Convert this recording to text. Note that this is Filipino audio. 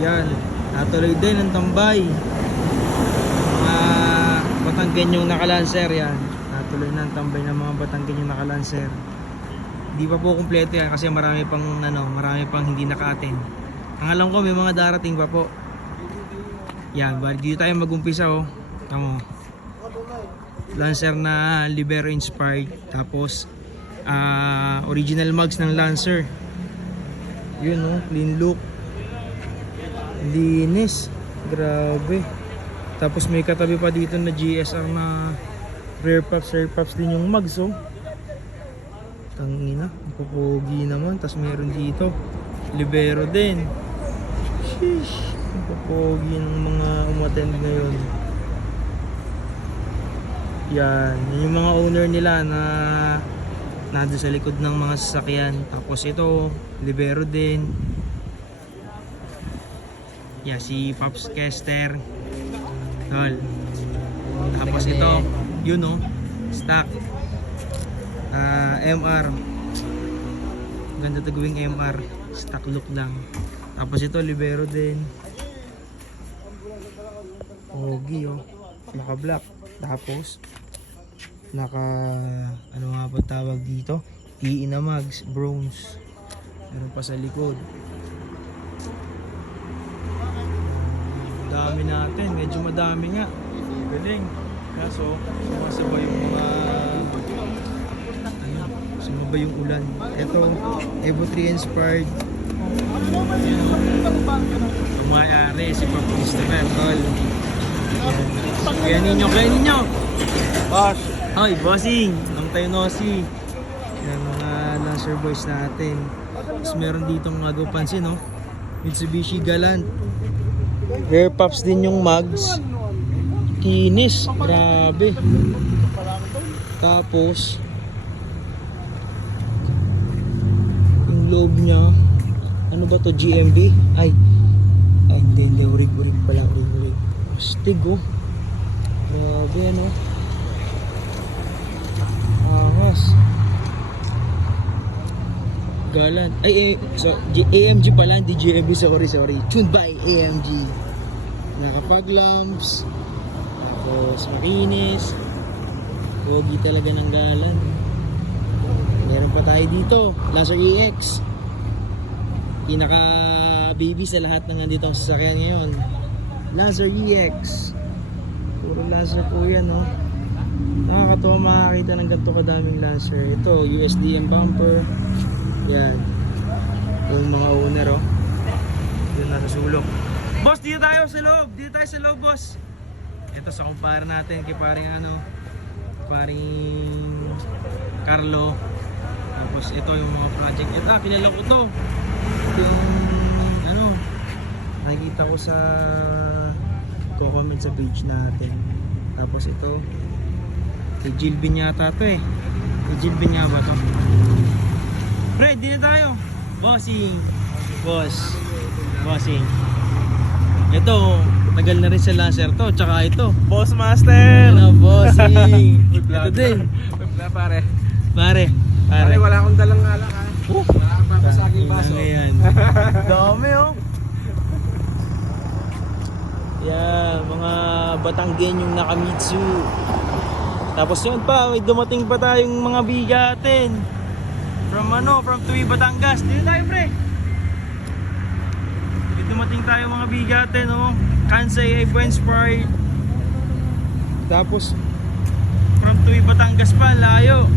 Yan, natuloy din ang tambay. Mga Batanggenyong naka-Lancer yan. Natuloy na ang tambay ng mga Batanggenyong naka-Lancer. Hindi pa po kumpleto yan kasi marami pang hindi naka-attend. Ang alam ko may mga darating pa po. Yan, bali dito tayo mag-umpisa oh. Tama. Lancer na Libero inspired, tapos original mugs ng Lancer. Yun oh, clean look. Linis. Grabe. Tapos may katabi pa dito na GSR na rear props din yung mugs oh. Tangina, pupugi naman. Tapos meron dito Libero din. Sheesh, pupugi ng mga umattend ngayon. Yan, yung mga owner nila na nandun sa likod ng mga sasakyan. Tapos ito, Libero din. Yan, si Pops Kester. Tol. Tapos ito, yun oh, stock. MR. Ganda to gawing MR. Stock look lang. Tapos ito, Libero din. Pogi oh. Naka black. Tapos naka ano nga ba tawag dito? TE na mags, bronze. Meron pa sa likod. Dami natin, medyo madami nga. Galing. Kaso sumasabay yung mga sumabay yung ulan. Ito, Evo 3 inspired. Ang may-ari si Papa Christopher Tol. Kaya ninyo. Boss. Hoy, bossing! Ang tayo nosi. Yan mga Lancer boys natin. Tapos meron ditong pansin, no? Mitsubishi Galant. Rear pops din yung mugs. Kinis. Grabe. Tapos yung loob niya, ano ba to? GMB? Ay, hindi. Urig pala. Astig, oh. Grabe, ano? Angas. Galant. So AMG pala, hindi GMB. Sorry. Tuned by AMG. Nakapag lamps. Tapos makinis. Pogi talaga ng Galant. Meron pa tayo dito, Lancer EX. Pinaka baby sa lahat ng nandito ang sasakyan ngayon. Lancer EX. Puro Lancer po yan, no? Nakakatawa makakita ng ganito kadaming Lancer. Ito, USDM bumper. Yan. Yung mga owner, oh. Yun nasa sulok. Boss, dito tayo sa loob, boss. Ito sa kumpara natin kay paring Carlo. Tapos ito yung mga project. Ito, kilala ko to. Ito yung nakikita ko sa comment sa page natin. Tapos ito kay Jilbin yata to eh. Kay Jilbin nga ba to? Fred, dito tayo. Bossing. Ito, tagal na rin sa Lancer to. Tsaka ito, Boss Master. bossing. Ito din. Pare, Pare. wala akong dalang alak ha. Nakakapapasaging baso. Yan. Dami oh. Yan, mga Batanggenyong Nakamitsu. Tapos yun pa, may dumating pa tayong mga bigatin. From Tuwi, Batangas. Dito tayo, pre. May dumating tayo mga bigatin, oh. Kansai Evo inspired. Tapos from Tuwi, Batangas pa, layo.